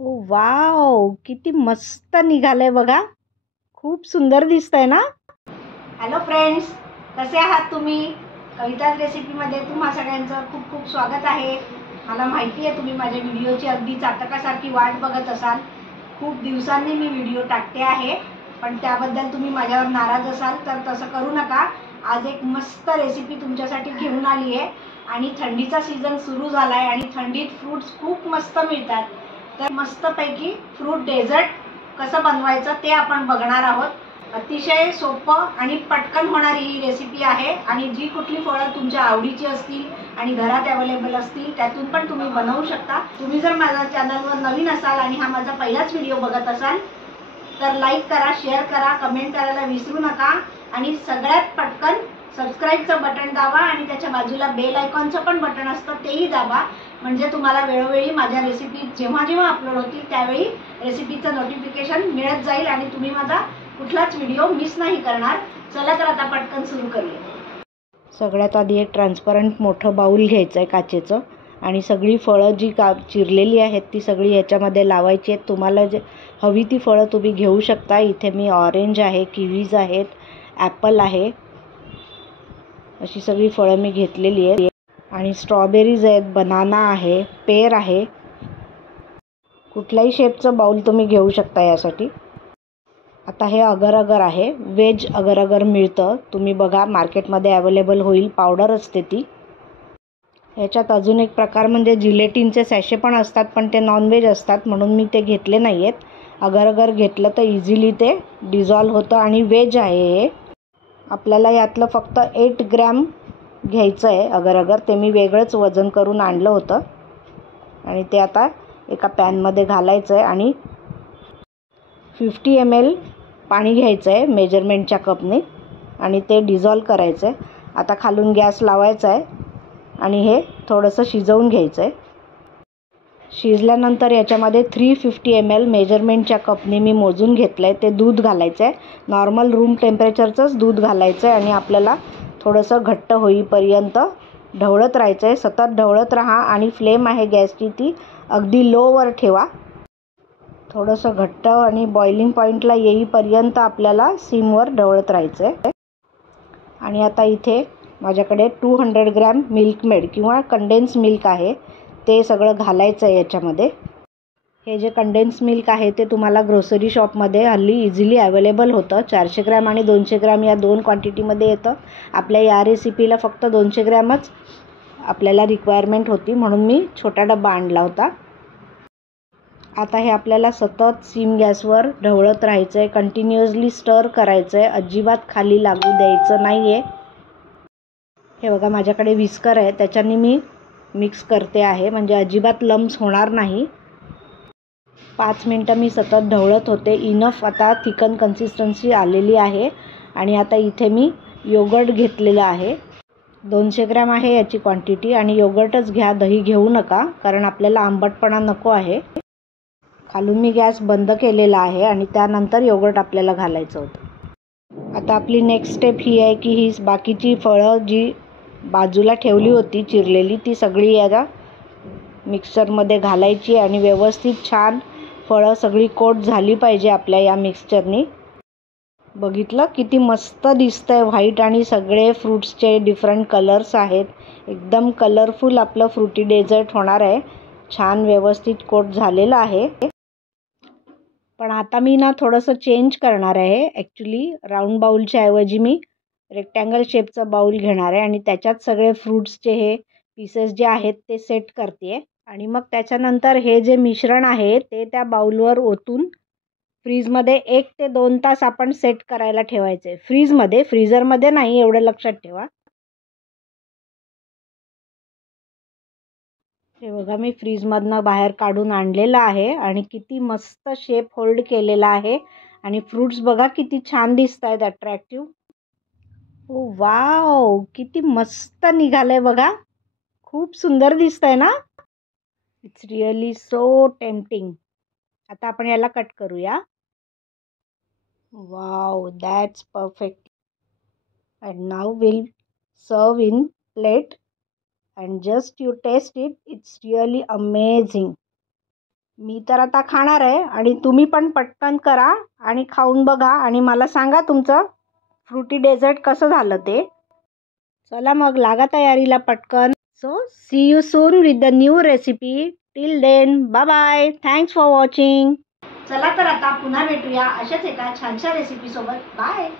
ओ wow, किती मस्त निघालंय बघा. खूप सुंदर दिसतंय ना. हॅलो फ्रेंड्स, कसे आहात तुम्ही? कविताज रेसिपीमध्ये तुम्हा सगळ्यांचं खूप खूप स्वागत आहे. मला माहिती आहे तुम्ही माझ्या व्हिडिओची अगदी चातकासारखी वाट बघत असाल. खूप दिवसांनी मी व्हिडिओ टाकते आहे, पण त्याबद्दल तुम्ही माझ्यावर नाराज असाल तर तसं करू नका. आज एक मस्त रेसिपी तुमच्यासाठी घेऊन आली आहे आणि थंडीचा सीझन सुरू झाला आहे आणि थंडीत फ्रूट्स खूप मस्त मिळतात. तर मस्तपैकी फ्रूट डेझर्ट कसं बनवायचं ते आपण बघणार आहोत. अतिशय सोपं आणि पटकन होणारी ही रेसिपी आहे आणि जी कुठली फळं तुमच्या आवडीची असतील आणि घरात अवेलेबल असतील त्यातून पण तुम्ही बनवू शकता. तुम्ही जर माझ्या चॅनलवर नवीन असाल आणि हा माझा पहिलाच व्हिडिओ बघत असाल तर लाईक करा, शेअर करा, कमेंट करायला विसरू नका आणि सगळ्यात पटकन सबस्क्राईबचं बटन दाबा आणि त्याच्या बाजूला बेल आयकॉनचं पण बटन असतं तेही दाबा, म्हणजे तुम्हाला वेळोवेळी माझ्या रेसिपी जेव्हा जेव्हा अपलोड होतील त्यावेळी रेसिपीचं नोटिफिकेशन मिळत जाईल आणि तुम्ही माझा कुठलाच व्हिडिओ मिस नाही करणार. चला तर आता पटकन सुरू करूया. सगळ्यात आधी एक ट्रान्सपरंट मोठं बाउल घ्यायचं आहे काचेचं आणि सगळी फळं जी चिरलेली आहेत ती सगळी याच्यामध्ये लावायची आहेत. तुम्हाला जे हवी ती फळं तुम्ही घेऊ शकता. इथे मी ऑरेंज आहे, किवीज आहेत, ॲपल आहे, अशी सगळी फळं मी घेतलेली आहेत आणि स्ट्रॉबेरीज आहेत, बनाना आहे, पेर आहे. कुठल्याही शेपचं बाउल तुम्ही घेऊ शकता यासाठी. आता हे अगर अगर आहे, वेज अगर अगर मिळतं, तुम्ही बघा मार्केटमध्ये अवेलेबल होईल, पावडर असते ती. ह्याच्यात अजून एक प्रकार म्हणजे जिलेटिनचे सॅशे पण असतात, पण ते नॉनव्हेज असतात म्हणून मी ते घेतले नाही आहेत. अगर अगर घेतलं तर इझिली ते डिझॉल्व होतं आणि वेज आहे हे. आपल्याला यातलं फक्त 8 ग्रॅम घ्यायचं आहे अगर अगर. ते मी वेगळंच वजन करून आणलं होतं आणि ते आता एका पॅनमध्ये घालायचं आहे आणि 50 ml पाणी घ्यायचं आहे मेजरमेंटच्या कपने आणि ते डिझॉल्व करायचं आहे. आता खालून गॅस लावायचा आहे आणि हे थोडंसं शिजवून घ्यायचं आहे. शिजल्यानंतर याच्यामध्ये 350 ml मेजरमेंटच्या कपने मी मोजून घेतलं आहे ते दूध घालायचं आहे. नॉर्मल रूम टेम्परेचरचंच दूध घालायचं आहे आणि आपल्याला थोडंसं घट्ट होईपर्यंत ढवळत राहायचं आहे. सतत ढवळत राहा आणि फ्लेम आहे गॅसची ती अगदी लोवर ठेवा. थोडंसं घट्ट आणि बॉइलिंग पॉईंटला येईपर्यंत आपल्याला सिमवर ढवळत राहायचं आहे. आणि आता इथे माझ्याकडे 200 ग्रॅम मिल्कमेड किंवा कंडेन्स मिल्क आहे, ते सगळं घालायचं आहे याच्यामध्ये. हे जे कंडेन्स मिल्क आहे ते तुम्हाला ग्रोसरी शॉपमध्ये हल्ली इझिली अवेलेबल होतं. 400 ग्रॅम आणि 200 ग्रॅम या 2 क्वांटिटीमध्ये येतं. आपल्या या रेसिपीला फक्त 200 ग्रॅमच आपल्याला रिक्वायरमेंट होती म्हणून मी छोटा डबा आणला होता. आता हे आपल्याला सतत सिम गॅसवर ढवळत राहायचं आहे, कंटिन्युअसली स्टर करायचं आहे, अजिबात खाली लागू द्यायचं नाही आहे. हे बघा माझ्याकडे विस्कर आहे, त्याच्याने मी मिक्स करते आहे म्हणजे अजिबात लम्स होणार नाही. 5 मिनटं मी सतत ढवळत होते. इनफ आता थिकन कन्सिस्टन्सी आलेली आहे आणि आता इथे मी योगर्ट घेतलेलं आहे. 200 ग्रॅम आहे याची क्वांटिटी आणि योगर्टच घ्या, दही घेऊ नका कारण आपल्याला आंबटपणा नको आहे. खालून मी गॅस बंद केलेला आहे आणि त्यानंतर योगर्ट आपल्याला घालायचं होतं. आता आपली नेक्स्ट स्टेप ही आहे की ही बाकीची फळं जी बाजूला ठेवली होती चिरलेली ती सगळी याला मिक्सरमध्ये घालायची आणि व्यवस्थित छान फळं सगळी कोट झाली पाहिजे आपल्या या मिक्सचरनी. बघितलं किती मस्त दिसतंय, व्हाईट आणि सगळे फ्रूट्सचे डिफरंट कलर्स आहेत. एकदम कलरफुल आपलं फ्रुटी डेझर्ट होणार आहे. छान व्यवस्थित कोट झालेलं आहे. पण आता मी ना थोडंसं चेंज करणार आहे. ॲक्च्युली राऊंड बाउलच्या ऐवजी मी रेक्टँगल शेपचा बाउल घेणार आहे आणि त्याच्यात सगळे फ्रूट्सचे हे पीसेस जे आहेत ते सेट करते आहे आणि मग त्याच्यानंतर हे जे मिश्रण आहे ते त्या बाउलवर ओतून फ्रीजमध्ये 1 ते 2 तास आपण सेट करायला ठेवायचं आहे. फ्रीजमध्ये, फ्रीझरमध्ये नाही, एवढं लक्षात ठेवा. हे बघा मी फ्रीजमधनं बाहेर काढून आणलेलं आहे आणि किती मस्त शेप होल्ड केलेला आहे आणि फ्रूट्स बघा किती छान दिसत आहेत, अट्रॅक्टिव्ह. ओ वाव, किती मस्त निघालंय बघा. खूप सुंदर दिसतंय ना. It's really so tempting. आता आपण याला कट करूया. Wow, that's perfect. And now will serve in plate and just you taste it, it's really amazing. मी तर आता खाणार आहे आणि तुम्ही पण पटकन करा आणि खाऊन बघा आणि मला सांगा तुमचं फ्रुटी डेझर्ट कसं झालं ते. चला मग लागा तयारीला पटकन. So see you soon with the new recipe. Till then bye bye. Thanks for watching. चला तर आता पुन्हा भेटूया अशाच एका छानशा रेसिपी सोबत. बाय.